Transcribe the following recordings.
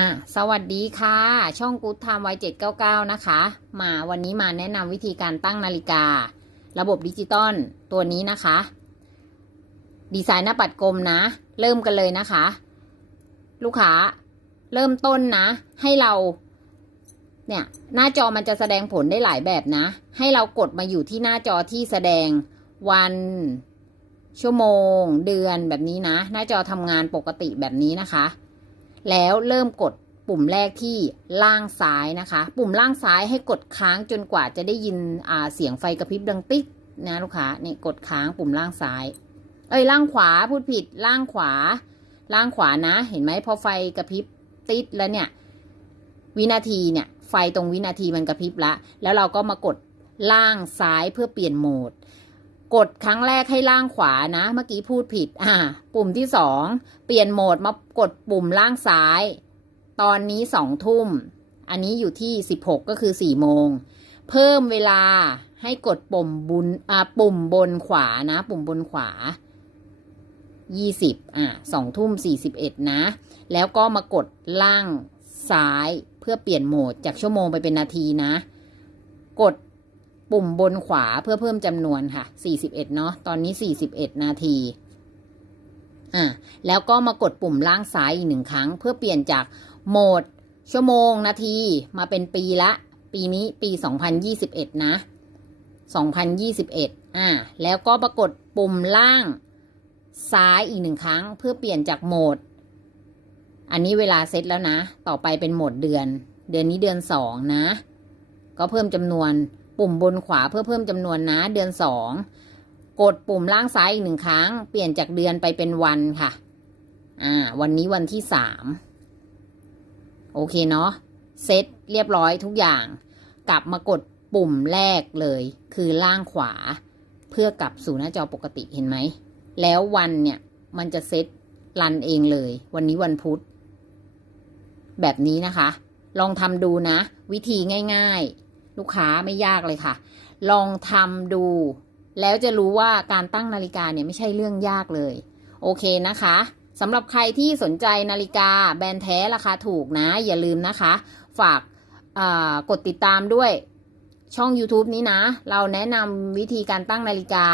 อะสวัสดีค่ะ ช่องกู๊ดไทม์วัยเจ็ดเก้าเก้านะคะ มาวันนี้มาแนะนำวิธีการตั้งนาฬิกา ระบบดิจิตอลตัวนี้นะคะ ดีไซน์หน้าปัดกลมนะ เริ่มกันเลยนะคะ ลูกค้าเริ่มต้นนะ ให้เรา เนี่ย หน้าจอมันจะแสดงผลได้หลายแบบนะ ให้เรากดมาอยู่ที่หน้าจอที่แสดงวัน ชั่วโมง เดือนแบบนี้นะ หน้าจอทำงานปกติแบบนี้นะคะ แล้วเริ่มกดปุ่มแรกที่ล่างซ้ายนะคะ ปุ่มล่างซ้ายให้กดค้างจนกว่าจะได้ยินเสียงไฟกระพริบดังติ๊กนะลูกค้าเนี่ยกดค้างปุ่มล่างซ้าย เอ้ยล่างขวาพูดผิดล่างขวา ล่างขวานะ เห็นไหมพอไฟกระพริบติดแล้วเนี่ย วินาทีเนี่ย ไฟตรงวินาทีมันกระพริบละ แล้วเราก็มากดล่างซ้ายเพื่อเปลี่ยนโหมด กดครั้งแรกให้ล่างขวานะ เมื่อกี้พูดผิด อ่า ปุ่มที่สองเปลี่ยนโหมดมากดปุ่มล่างซ้าย ตอนนี้สองทุ่ม อันนี้อยู่ที่สิบหกก็คือสี่โมง เพิ่มเวลาให้กดปุ่มบุญอ่าปุ่มบนขวานะ ปุ่มบนขวายี่สิบอ่าสองทุ่มสี่สิบเอ็ดนะ แล้วก็มากดล่างซ้ายเพื่อเปลี่ยนโหมดจากชั่วโมงไปเป็นนาทีนะ กด ปุ่มบนขวาเพื่อเพิ่มจำนวนค่ะ 41 เนาะ ตอนนี้ 41 นาที อ่า แล้วก็มากดปุ่มล่างซ้ายอีกหนึ่งครั้ง เพื่อเปลี่ยนจากโหมด ชั่วโมงนาที มาเป็นปีละ ปีนี้ปี 2021 นะ 2021 อ่า แล้วก็ปรากฏปุ่มล่างซ้ายอีกหนึ่งครั้ง เพื่อเปลี่ยนจากโหมด อันนี้เวลาเซตแล้วนะ ต่อไปเป็นโหมดเดือน เดือนนี้เดือนสองนะ ก็เพิ่มจำนวน ปุ่มบนขวาเพื่อเพิ่มจำนวนนะเดือนสองกดปุ่มล่างซ้ายอีกหนึ่งครั้ง เปลี่ยนจากเดือนไปเป็นวันค่ะ อ่า วันนี้วันที่สามโอเคเนาะเซตเรียบร้อยทุกอย่าง กลับมากดปุ่มแรกเลย คือล่างขวา เพื่อกลับสู่หน้าจอปกติเห็นไหม แล้ววันเนี่ย มันจะเซตรันเองเลย วันนี้วันพุธแบบนี้นะคะ ลองทำดูนะ วิธีง่าย ๆ ลูกค้าไม่ยากเลยค่ะ ลองทำดู แล้วจะรู้ว่าการตั้งนาฬิกาเนี่ยไม่ใช่เรื่องยากเลย โอเคนะคะสำหรับใครที่สนใจนาฬิกาแบรนด์แท้ราคาถูกนะ อย่าลืมนะคะ ฝากกดติดตามด้วยช่อง YouTube นี้นะ เราแนะนำวิธีการตั้งนาฬิกา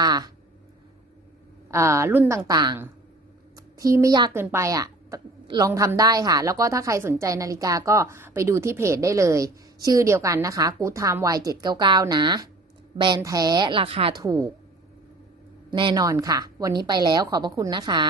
รุ่นต่างๆ ที่ไม่ยากเกินไปอะ่ะ ลองทำได้ค่ะ แล้วก็ถ้าใครสนใจนาฬิกาก็ไปดูที่เพจได้เลย ชื่อเดียวกันนะคะ Good Time Y 799นะ แบรนด์แท้ราคาถูก แน่นอนค่ะ วันนี้ไปแล้วขอบพระคุณนะคะ